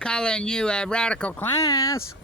calling you a radical class.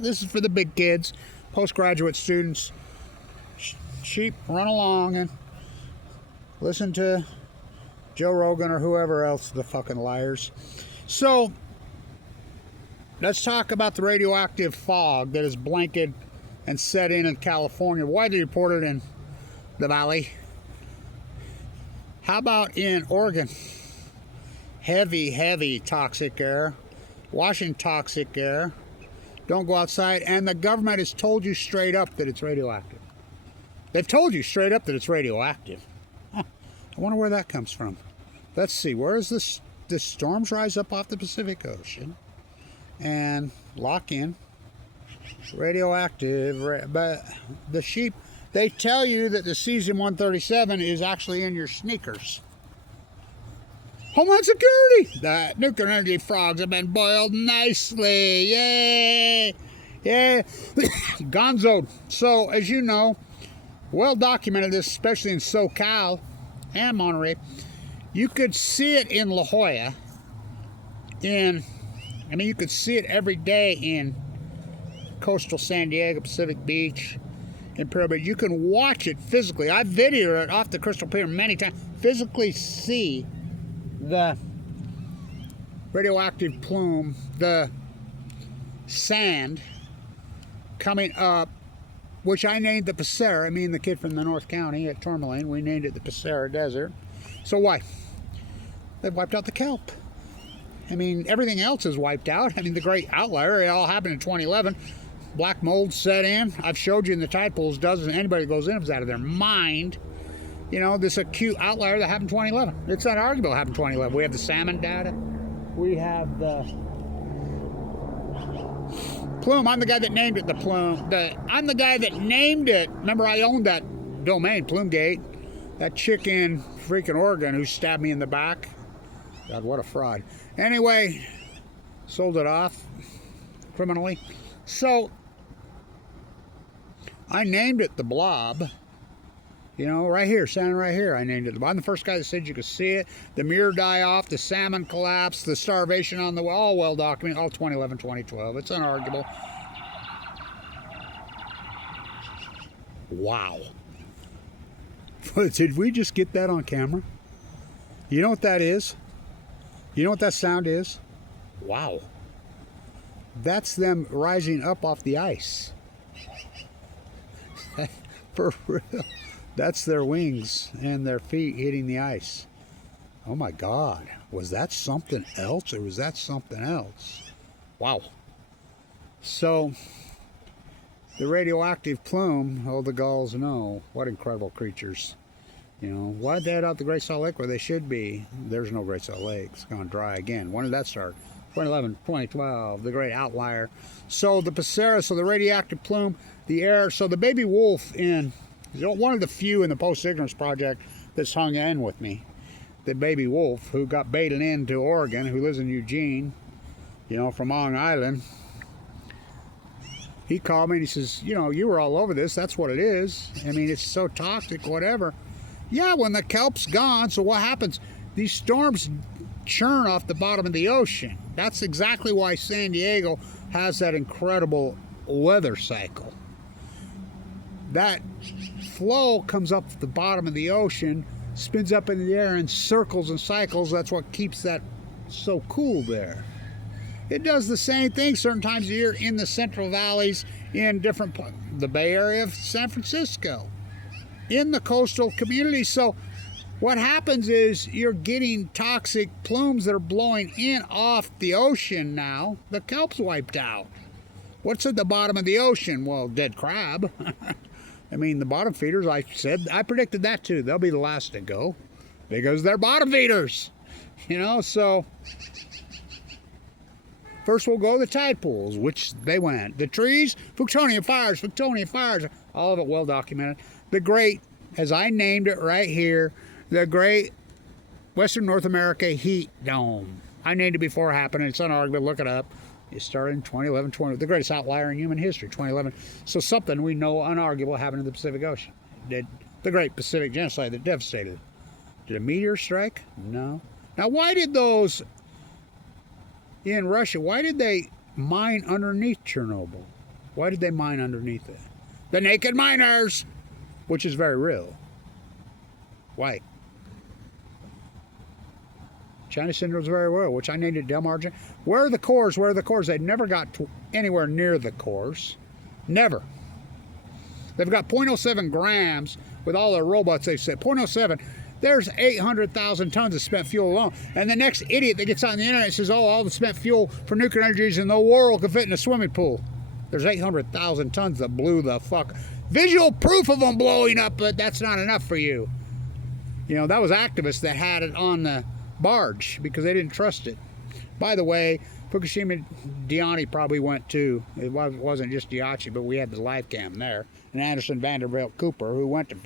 This is for the big kids, postgraduate students. Sheep, run along and listen to Joe Rogan or whoever else, the fucking liars. So, let's talk about the radioactive fog that is blanketed and set in California, widely reported in the valley. How about in Oregon? Heavy toxic air. Washington, toxic air. Don't go outside. And the government has told you straight up that it's radioactive. They've told you straight up that it's radioactive. Huh. I wonder where that comes from. Let's see. Where is this? The storms rise up off the Pacific Ocean and lock in. Radioactive. But the sheep, they tell you that the CESIUM-137 is actually in your Snickers. Homeland Security! The nuclear energy frogs have been boiled nicely. Yay! Yay! Gonzoed. So, as you know, well documented this, especially in SoCal and Monterey. You could see it in La Jolla. You could see it every day in coastal San Diego, Pacific Beach, Imperial Beach. You can watch it physically. I've videoed it off the Crystal Pier many times. Physically see the radioactive plume, the sand coming up, which I named the Passera. I mean, the kid from the North County at Tourmaline, we named it the Passera Desert. So why? They've wiped out the kelp. I mean, everything else is wiped out. I mean, the great outlier, it all happened in 2011. Black mold set in. I've showed you in the tide pools, anybody that goes in is out of their mind. You know, this acute outlier that happened in 2011. It's unarguable it happened in 2011. We have the salmon data. We have the plume. I'm the guy that named it the plume. I'm the guy that named it. Remember, I owned that domain, Plumegate. That chick in freaking Oregon who stabbed me in the back. God, what a fraud. Anyway, sold it off criminally. So, I named it the Blob. You know, right here, standing right here, I named it. I'm the first guy that said you could see it. The mirror die off, the salmon collapse, the starvation on the all well documented, all 2011, 2012. It's unarguable. Wow. Did we just get that on camera? You know what that is? You know what that sound is? Wow. That's them rising up off the ice. For real. That's their wings and their feet hitting the ice. Oh my God. Was that something else or was that something else? Wow. So, the radioactive plume, oh, the gulls know. What incredible creatures. You know, why did they head out the Great Salt Lake where they should be? There's no Great Salt Lake. It's gone dry again. When did that start? 2011, 2012, the great outlier. So the Passera, so the radioactive plume, the air, so the baby wolf in, one of the few in the Post-Ignorance Project that's hung in with me, the baby wolf who got baited into Oregon, who lives in Eugene, you know, from Long Island. He called me and he says, you know, you were all over this. That's what it is. I mean, it's so toxic, whatever. Yeah, when the kelp's gone, so what happens? These storms churn off the bottom of the ocean. That's exactly why San Diego has that incredible weather cycle. That flow comes up the bottom of the ocean, spins up in the air and circles and cycles. That's what keeps that so cool there. It does the same thing certain times of year in the Central Valleys, in different the Bay Area of San Francisco, in the coastal communities. So what happens is you're getting toxic plumes that are blowing in off the ocean now. The kelp's wiped out. What's at the bottom of the ocean? Well, dead crab. I mean, the bottom feeders, I predicted that too. They'll be the last to go because they're bottom feeders. You know, so first we'll go the tide pools, which they went. The trees, Fukushima fires, all of it well documented. The great, as I named it right here, the Great Western North America Heat Dome. I named it before it happened. It's unarguable. Look it up. It started in 2011, the greatest outlier in human history, 2011. So something we know unarguable happened in the Pacific Ocean. Did the Great Pacific Genocide that devastated. Did a meteor strike? No. Now, why did those in Russia, why did they mine underneath Chernobyl? Why did they mine underneath it? The naked miners, which is very real. Why? China syndrome is very real, which I named it Delmargin. Where are the cores? Where are the cores? They never got to anywhere near the cores. Never. They've got 0.07 grams with all their robots, they've said. 0.07. There's 800,000 tons of spent fuel alone. And the next idiot that gets on the internet says, oh, all the spent fuel for nuclear energies in the world can fit in a swimming pool. There's 800,000 tons that blew the fuck. Visual proof of them blowing up, but that's not enough for you. You know, that was activists that had it on the barge because they didn't trust it. By the way, Fukushima, Diani probably went too. It wasn't just Diachi, but we had the live cam there. And Anderson Vanderbilt Cooper, who went to,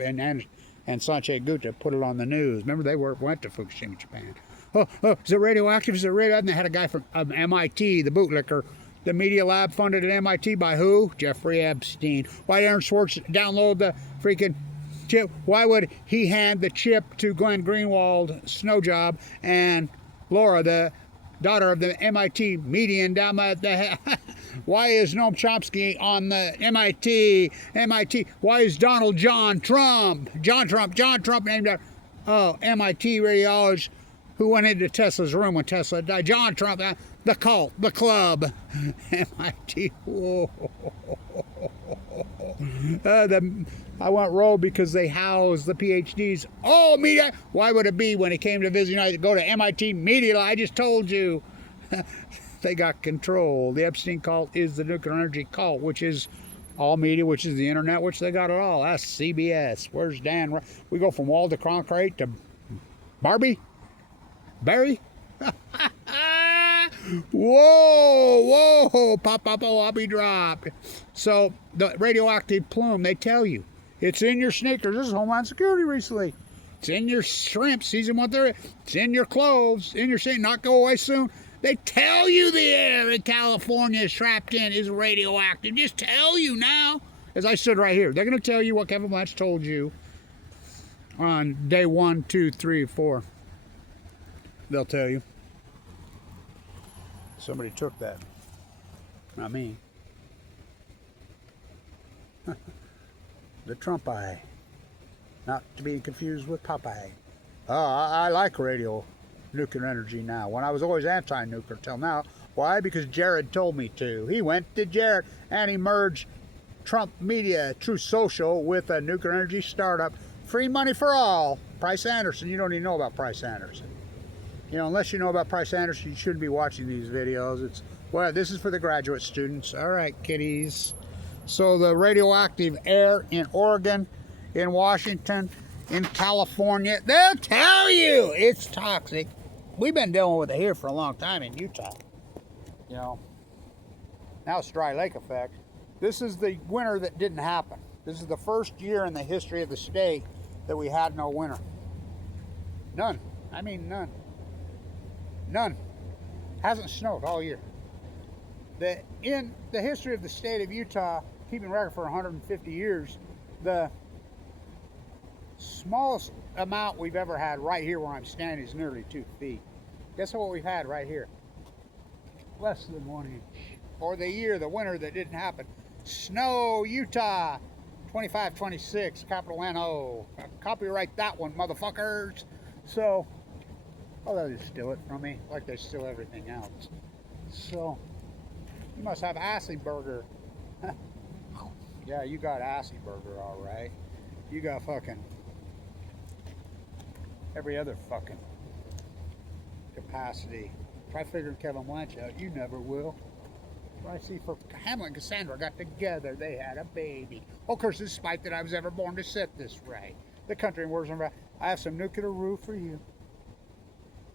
and Sanjay Gupta put it on the news. Remember, they went to Fukushima, Japan. Oh, is it radioactive? Is it radioactive? And they had a guy from MIT, the bootlicker, the media lab funded at MIT by who? Jeffrey Epstein. Why did Aaron Swartz download the freaking chip? Why would he hand the chip to Glenn Greenwald, snow job, and Laura, the daughter of the MIT median down at the why is Noam Chomsky on the MIT? Why is John Trump named after MIT radiologist who went into Tesla's room when Tesla died? John Trump, the cult, the club, MIT. Whoa. I went rogue because they house the PhDs. Oh, media. Why would it be when it came to visit United? Go to MIT Media. I just told you. They got control. The Epstein cult is the nuclear energy cult, which is all media, which is the internet, which they got it all. That's CBS. Where's Dan? We go from Walter Cronkite to Barbie? Barry? Whoa, pop, I'll be dropped. So the radioactive plume, they tell you, it's in your Snickers. This is Homeland Security recently. It's in your shrimp, season what they're. It's in your clothes, in your shit, not go away soon. They tell you the air in California is trapped in is radioactive. Just tell you now, as I stood right here. They're going to tell you what Kevin Blanch told you on day 1, 2, 3, 4. They'll tell you. Somebody took that. Not me. The Trump eye. Not to be confused with Popeye. I like radio nuclear energy now. When I was always anti-nuclear till now. Why? Because Jared told me to. He went to Jared and he merged Trump Media, True Social, with a nuclear energy startup. Free money for all. Price Anderson. You don't even know about Price Anderson. You know, unless you know about Price Anderson, you shouldn't be watching these videos. Well, this is for the graduate students. All right, kiddies. So the radioactive air in Oregon, in Washington, in California, they'll tell you it's toxic. We've been dealing with it here for a long time in Utah. You know, now it's dry lake effect. This is the winter that didn't happen. This is the first year in the history of the state that we had no winter. None. I mean none. None. Hasn't snowed all year. In the history of the state of Utah, keeping record for 150 years, the smallest amount we've ever had right here where I'm standing is nearly 2 feet. Guess what we've had right here? Less than 1 inch. Or the year, the winter that didn't happen. Snow, Utah, 25-26, capital N-O. Copyright that one, motherfuckers. So, they'll just steal it from me, like they steal everything else. So, you must have Assy Burger. Yeah, you got Assy Burger, all right. You got fucking every other fucking capacity. Try figuring Kevin Blanch out. You never will. I see for Hamlet and Cassandra got together. They had a baby. Oh, curse this spite that I was ever born to set this right. The country and words and I have some nuclear roof for you.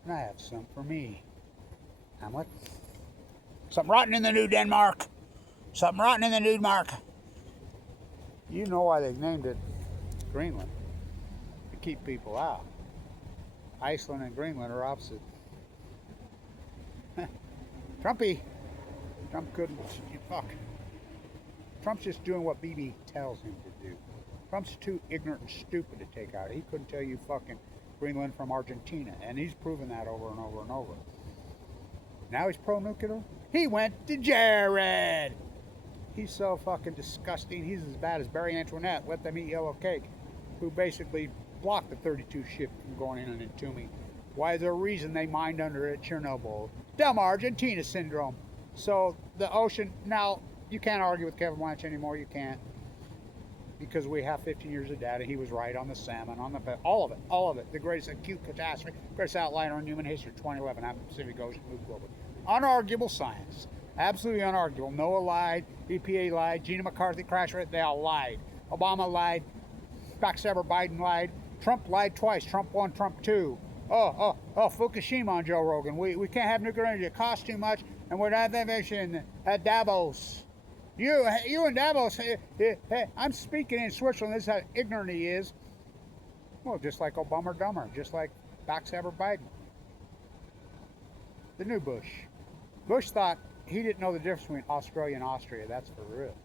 And I have some for me. Hamlet. Something rotten in the New Denmark. Something rotten in the New Denmark. You know why they named it Greenland. To keep people out. Iceland and Greenland are opposite. Trumpy. Trump couldn't. Fuck. Trump's just doing what BB tells him to do. Trump's too ignorant and stupid to take out. He couldn't tell you fucking Greenland from Argentina, and he's proven that over and over and over. Now he's pro-nuclear. He went to Jared. He's so fucking disgusting. He's as bad as Barry Antoinette, let them eat yellow cake, who basically blocked the 32 ship from going in and entombing. Why, the reason they mined under it, Chernobyl. Dumb Argentina syndrome. So the ocean, now, you can't argue with Kevin Blanch anymore, you can't. Because we have 15 years of data. He was right on the salmon, on the, all of it. The greatest acute catastrophe, greatest outlier in human history, 2011, happened in the Pacific Ocean, moved globally. Unarguable science. Absolutely unarguable. NOAA lied, EPA lied, Gina McCarthy crashed rate, they all lied. Obama lied, backstabber Biden lied, Trump lied twice, Trump 1, Trump 2. Fukushima on Joe Rogan. We can't have nuclear energy, it costs too much, and we're not that vision at Davos. You in Davos, I'm speaking in Switzerland, this is how ignorant he is. Well, just like Obama dumber, just like backstabber Biden. The new Bush. Bush thought he didn't know the difference between Australia and Austria, that's for real.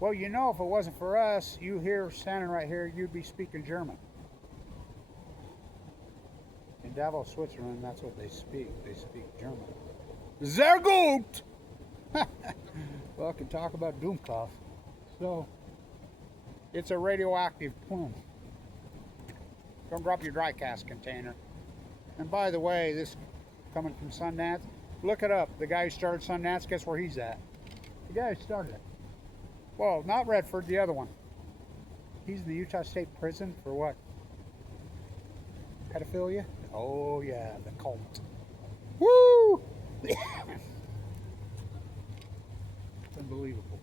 Well, you know, if it wasn't for us, you here, standing right here, you'd be speaking German. In Davos, Switzerland, that's what they speak. They speak German. Sehr gut! Well, I can talk about Doomkopf. So, it's a radioactive plume. Don't drop your dry cast container. And by the way, this coming from Sundance, look it up. The guy who started Sundance, guess where he's at? The guy who started it. Well, not Redford, the other one. He's in the Utah State Prison for what? Pedophilia? Oh yeah, the cult. Woo! Unbelievable.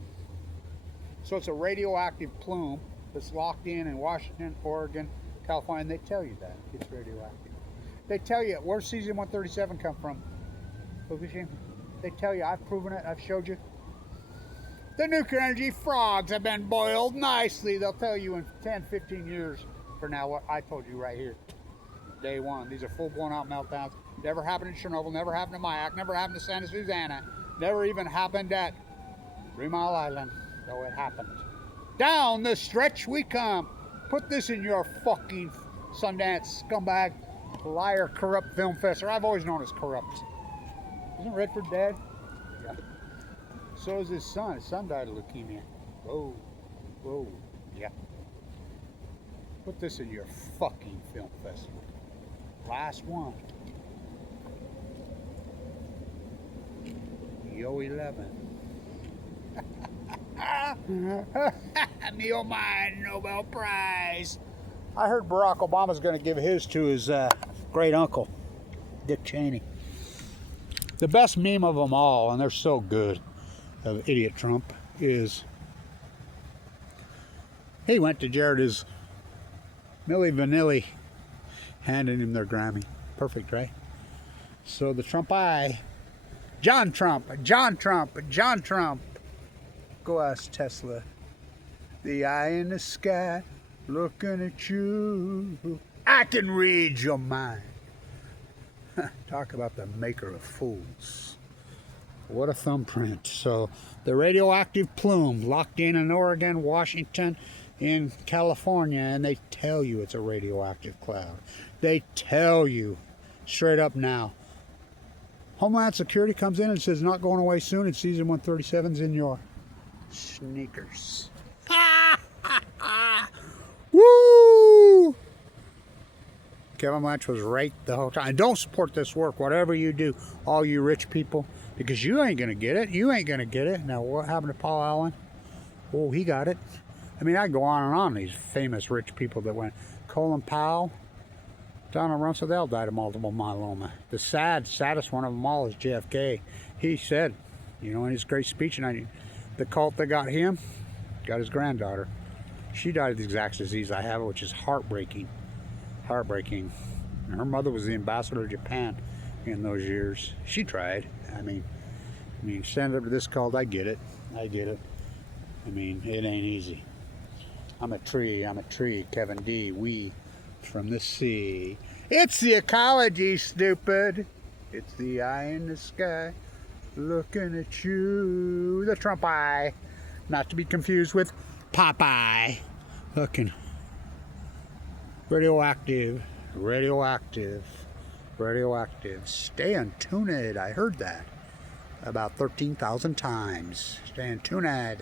So it's a radioactive plume that's locked in Washington, Oregon, California, and they tell you that it's radioactive. They tell you, where's cesium-137 come from? Fukushima. They tell you, I've proven it, I've showed you. The nuclear energy frogs have been boiled nicely. They'll tell you in 10, 15 years from now what I told you right here. Day one. These are full blown out meltdowns. Never happened in Chernobyl, never happened in Mayak, never happened to Santa Susana, never even happened at 3 Mile Island, though it happened. Down the stretch we come. Put this in your fucking Sundance scumbag, liar, corrupt film fester. I've always known as corrupt. Isn't Redford dead? Yeah. So is his son. His son died of leukemia. Whoa. Whoa. Yeah. Put this in your fucking film festival. Last one. Yo 11. Me oh my Nobel Prize. I heard Barack Obama's going to give his to his great uncle, Dick Cheney. The best meme of them all, and they're so good, of idiot Trump, is he went to Jared his Milli Vanilli handing him their Grammy. Perfect, right? So the Trump eye, John Trump, go ask Tesla. The eye in the sky, looking at you. I can read your mind. Talk about the maker of fools. What a thumbprint. So the radioactive plume locked in Oregon, Washington, in California, and they tell you it's a radioactive cloud. They tell you straight up now. Homeland Security comes in and says not going away soon, and cesium-137's in your Snickers. Woo! Kevin Blanch was right the whole time. Don't support this work, whatever you do, all you rich people, because you ain't going to get it. You ain't going to get it. Now, what happened to Paul Allen? Oh, he got it. I mean, I go on and on, these famous rich people that went. Colin Powell, Donald Rumsfeld, they all died of multiple myeloma. The saddest one of them all is JFK. He said, you know, in his great speech, and the cult that got him got his granddaughter. She died of the exact disease I have, which is heartbreaking. Heartbreaking. And her mother was the ambassador to Japan in those years. She tried. I mean, stand up to this cult, I get it. I mean, it ain't easy. I'm a tree, Kevin D. We from the sea. It's the ecology, stupid. It's the eye in the sky, looking at you. The Trump eye. Not to be confused with Popeye. Looking. Radioactive, radioactive, radioactive. Stay tuned. I heard that about 13,000 times. Stay tuned.